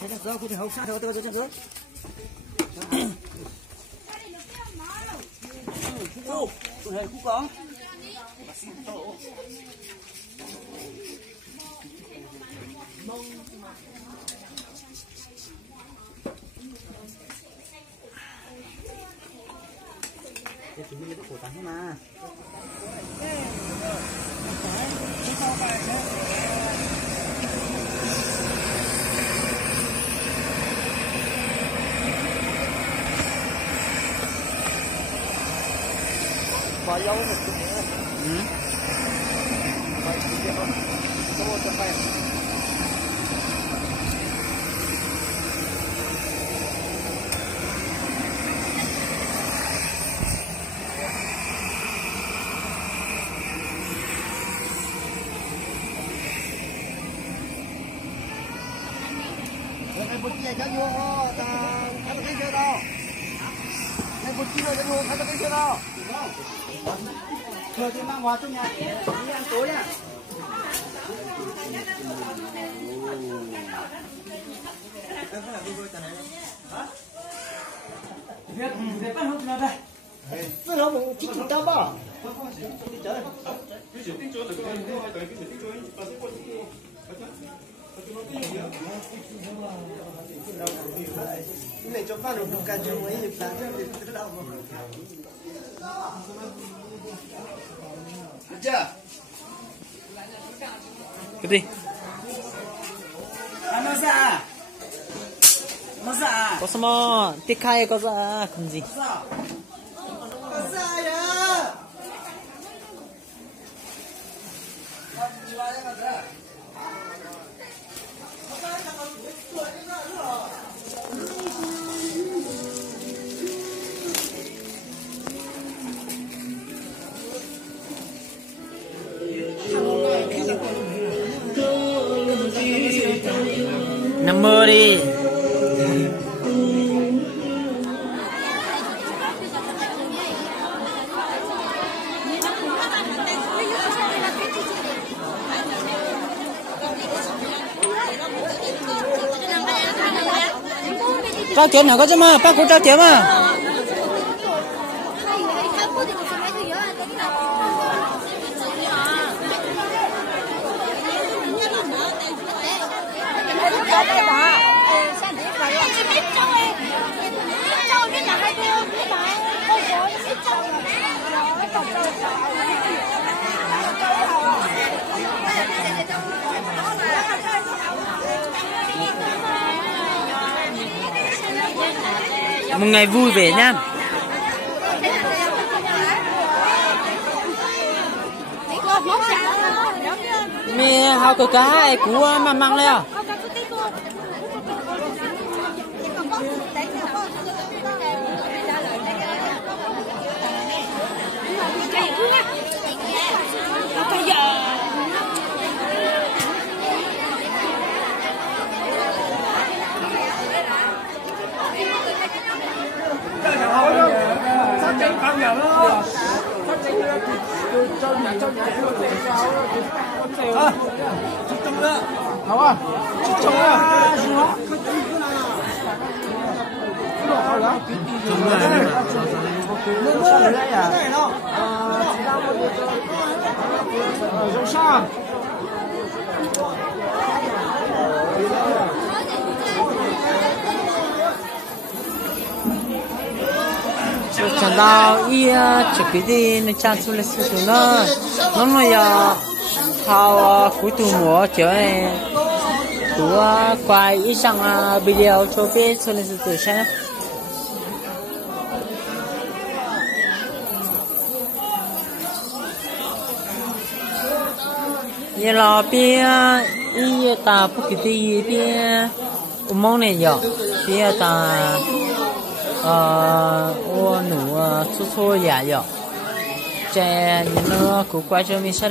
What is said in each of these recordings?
thế là cứ thì hậu sát thôi tôi cho cứ ô tôi thấy cũng có để chúng mình có cổ tán mà bỏ dấu một chút nữa. Vậy thì tiếp không? Có một trăm phải. Cái bút kia cho vô ta khai cái chưa đâu. Cái bút kia cho vô khai cái chưa đâu. Thừa thì mang vào trong nhà đi ăn tối à. Em phải làm đi đôi tần này. Hả? Việc bắt hút nào đây? Tôi nói một chút chút tao bảo. Cái này cho phát được một cái cho mấy nhịp sáng cho được đâu mà. Được chưa? Cái gì? Nó ra. Nó ra. Có sao mà tiết khai có ra không gì? Nó ra ya. Nằm mơ đi. Trao chuyện nào có chứ mà, bác cũng trao chuyện mà. Một ngày vui vẻ nha. Mẹ hao cái cá của mà mang lên. Hảo à? Trông à? chẳng đâu ý chỉ cái gì nó chăn xuống là xuống nó nói hao cuối tuần mùa chơi tụi quay ít sang video cho biết xuống là xuống xem như là bia ý ta bút cái gì bia mong này giờ bia ta ô nụ xô xô giả giờ chè nó cũng quay cho mình xem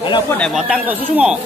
đấy là con này bỏ tăng vào số mỏ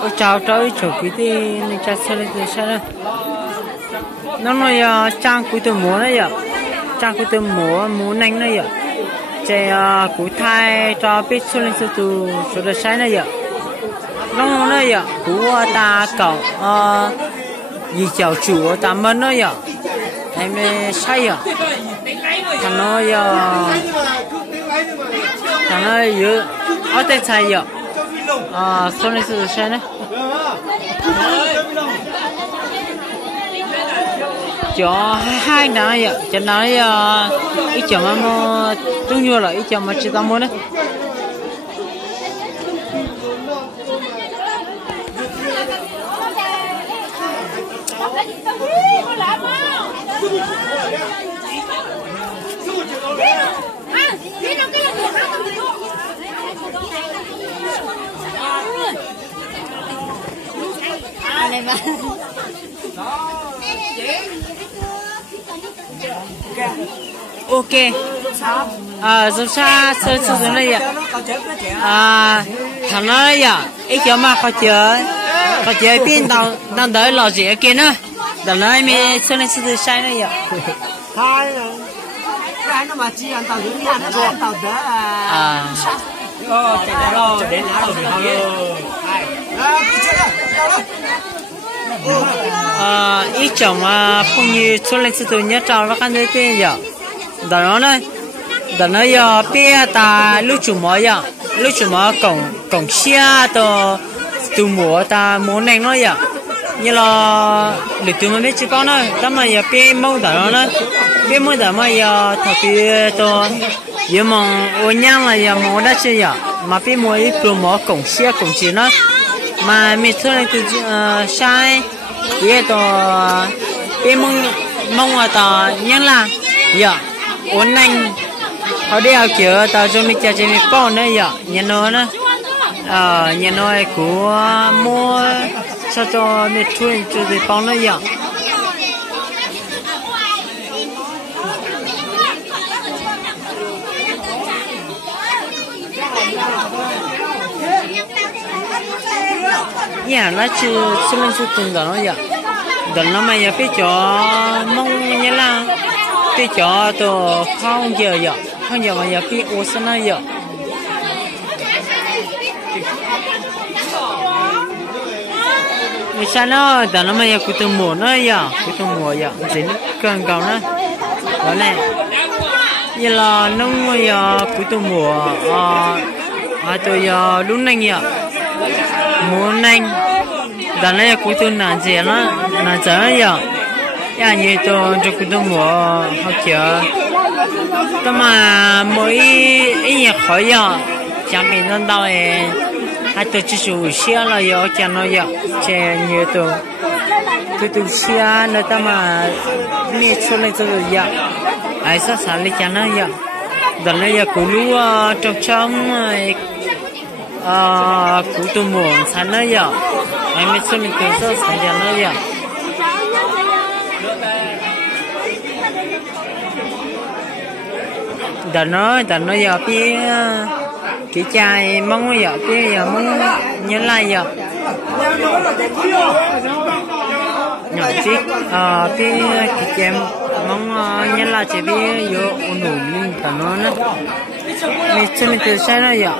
ôi chào trời chỗ quý thì nên cha sẽ lên từ xa đây nó nói trang quý từ múa đấy ạ trang quý từ múa nành đấy ạ chạy cú thai cho biết số lên từ số được sai này ạ nó nói ạ cú ta cậu gì chào chủ ta mân đấy ạ em sai ạ thằng nói yếu ở đây sai ạ số lên từ sai đấy cho hai nãy ạ cho nãy ít chậm mà trung nhiều là ít chậm mà chỉ tao muốn đấy ok giúp xa sơ sơ sơ này ạ thằng nói ạ ít cho mà khó chơi pin tao đợi lò gì kia nữa đợt này mình sơ này sơ sai này ạ cái nó mà chi ăn tàu đứng nhà nó ăn tàu đỡ chạy ra rồi đến lá rồi ít chồng mà không như số lịch sử nhất trào nó khăn thế giờ đó nó này đó nó giờ bia ta lúc chủ mới giờ lúc chủ mới cổng xe từ mùa ta muốn neng nó giờ như là lịch từ mới biết chỉ bao nữa đó mà giờ bia mông đó nó bia mông đó mà giờ thật bia to giờ mong ô nhang là giờ mong đã chơi giờ mà bia mua ít từ mùa cổng xe cổng chỉ nó mà mình số lịch từ sai vậy to bia mông là ta nhang là giờ ổn anh họ đi học chợ tao cho mình chơi mình bao nữa giờ nhà nó nhà nó của mua sao cho mình thuê cho mình bao nữa giờ nhà nó chưa lên số tiền đó nó giờ đó nó mà giờ biết cho mong như là biết cho tôi không giờ mà giờ biết ô sơn nó giờ vì sao nó đó nó mà giờ cứ từ mùa nó giờ cứ từ mùa giờ chỉ cần cầu nó đó này như là nông mà giờ cứ từ mùa tôi giờ đúng nhanh giờ mùa nhanh đó là cứ từ nàn gì nó nàn giờ giờ ya như tôi cho cứ từ mùa học chờ nhưng mà mỗi ý nhà khỏi giờ chẳng bị nên đâu hai tôi chỉ số xe là giờ chẳng nói giờ chơi nhiều tôi xe nữa ta mà nghe cho lên cho được giờ ai sao sáng đi chẳng nói giờ đó là giờ cú lú trong cú tôi muốn sáng nói giờ ai biết cho lên từ sao sáng chẳng nói giờ đó nó giờ biết cái chai mong giờ biết giờ mong nhớ lại giờ nhỏ chứ biết cái chai mong nhớ lại chỉ biết vô ổn định đó nó mình chưa mình từ sai nó giờ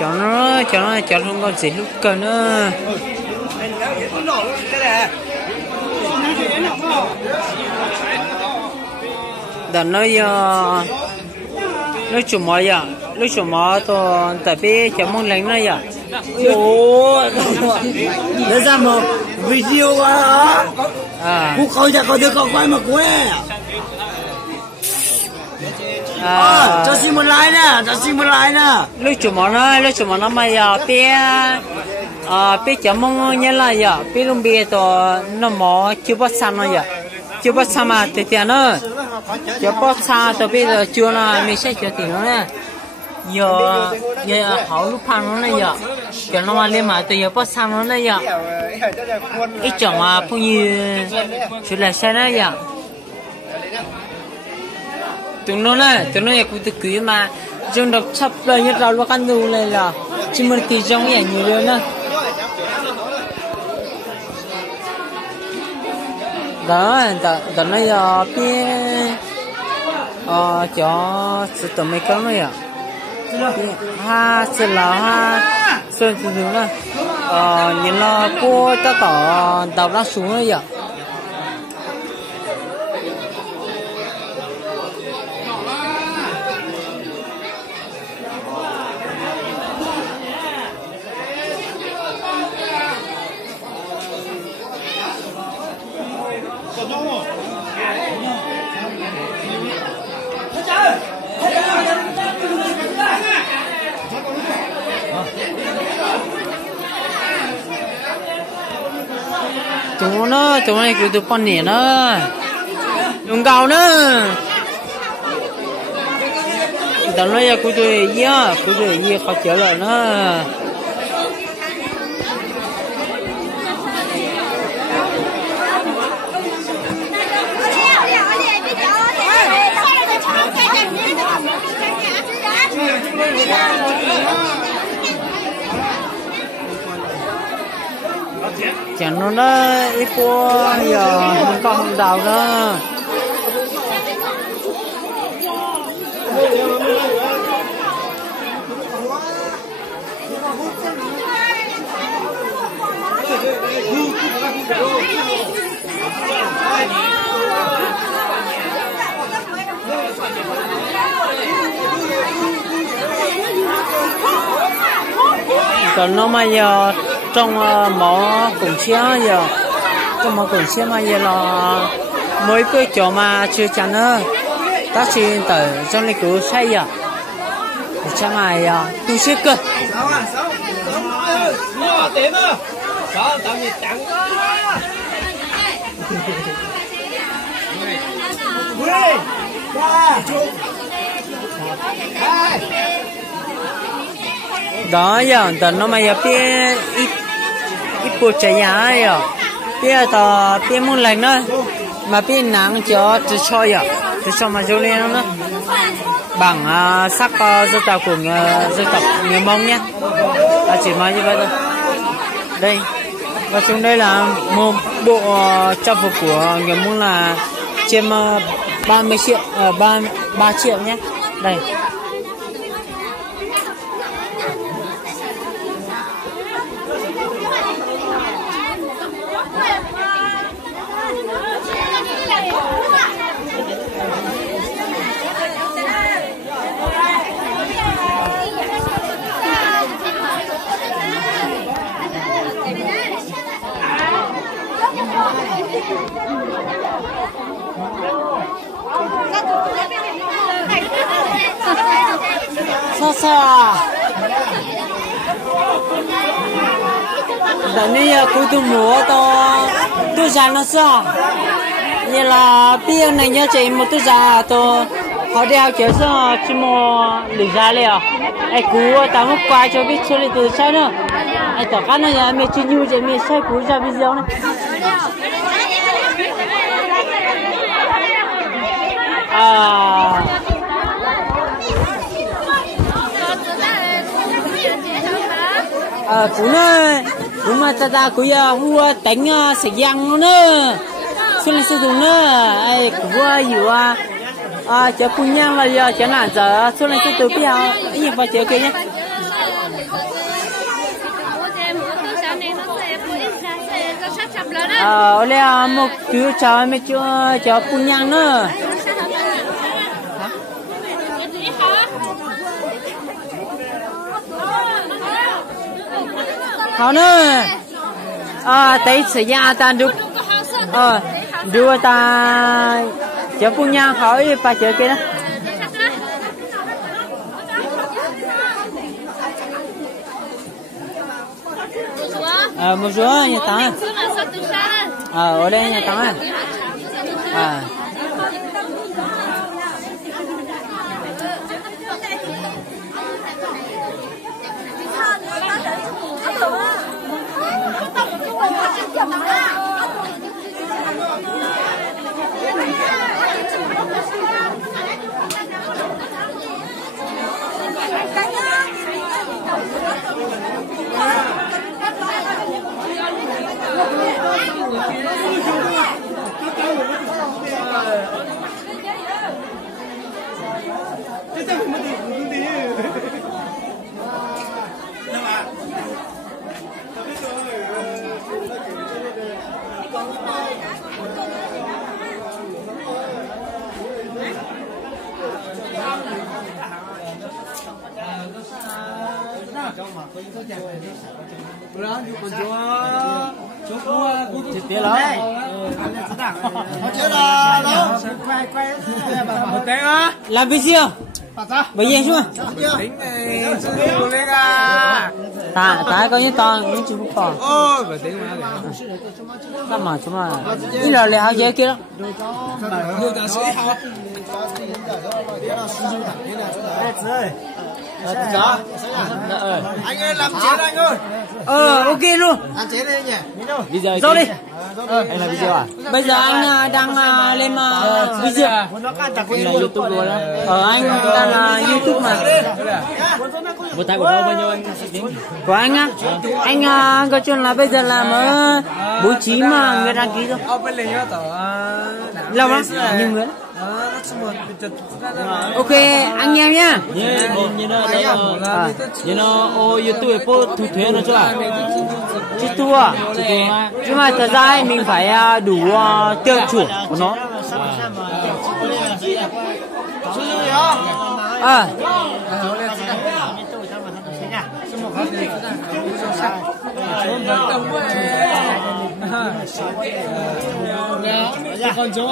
cho nó không có gì lúc cần nữa đó nó chủ mới giờ lúc chủ mới tôi tại vì chẳng muốn lấy nó giờ ồ để ra một video cú coi ra coi được con quay mà cú ấy cho xin một like nè cho xin một like nè lúc chủ mà nó mày bé bé chấm mông nhớ là giờ bé luôn bé to nó mỏ chưa bắt sang nó giờ chưa bắt sang mà từ tiền nữa chưa bắt sang từ bây giờ chưa là mình sẽ chưa tiền nữa nè giờ họ lúc phang nó này giờ cho nó mà lên mà từ giờ bắt sang nó này giờ ít chồng mà phong như chuyện là sao đấy giờ tụi nó nhà cũng tự cưới mà chúng đọc sắp lời nhất là lúc ăn đồ này là chỉ muốn tí trong cái nhiều nữa nè đó nó giờ biết cho sự tụi mấy con này à ha sẽ là ha sơn từ từ nè nhìn là cô cho tỏ tàu ra xuống rồi à chúng này cứ từ con nẻ nó dùng gạo nữa tao nói là cứ từ gì khó chở lại nó chẳng nó ít qua giờ mình có không đào đó còn nó mà giờ trong mỏ cổng xe giờ trong mỏ cổng xe mà giờ là mới cái chỗ mà chưa chắn nữa ta chỉ tới trong này cứ xây giờ chắc này tu sửa cơ đó giờ tao nó mày biết ít bột chả giá rồi biết tao biết muốn lạnh nữa mà biết nắng cho cho giờ cho mà cho lên nó bằng sắc dân tộc của dân tộc người Mông nhé chỉ nói như vậy thôi đây và xuống đây là một bộ trang phục của người Mông là trên 30 triệu 3 triệu nhé đây sao đợt này cuối tuần mùa tôi già nó sao như là bây này nhớ chị một tôi già tôi họ đeo kiểu sao chỉ mua lì ra liền ai cú tao mất qua cho biết chơi từ sao nữa ai tao cái này nhà mẹ chỉ nhiều chị mẹ sai cú ra video này cú nữa đúng mà ta cú hua đánh sạch giang nữa xin lên sử dụng nữa ai cú nhiều chờ phun nhang là giờ chờ nản giờ xin lên sử dụng bây giờ gì phải chờ kia nhé là một thứ chờ mấy chờ phun nhang nữa họ nữa thấy xảy ra ta được Dua ta chợ punya hỏi ba chợ kia đó. Một số nhà táng. Ở đây nhà táng à. Làm việc gì không? Bây giờ xuống. Ta có những con những chú bò. Làm mà chúng mà. Đi là lấy hao dễ kia đó. Anh ơi làm chế anh ơi. Ok luôn. Làm chế đây nhỉ. Video rồi đi. Anh làm video à? Bây giờ anh đang lên video. Là YouTube luôn đó. Anh đang là YouTube mà. Một tháng của đâu bao nhiêu anh? Của anh á? Anh có chuyện là bây giờ làm ở bố trí mà người đăng ký rồi. Lâu lắm? Nhiều người. Ok, anh em nhá. Như nó YouTube thu thuế nó chứ à? Chứ thua à? Nhưng mà thật ra ấy, mình phải đủ tiêu chuẩn của nó. Còn chỗ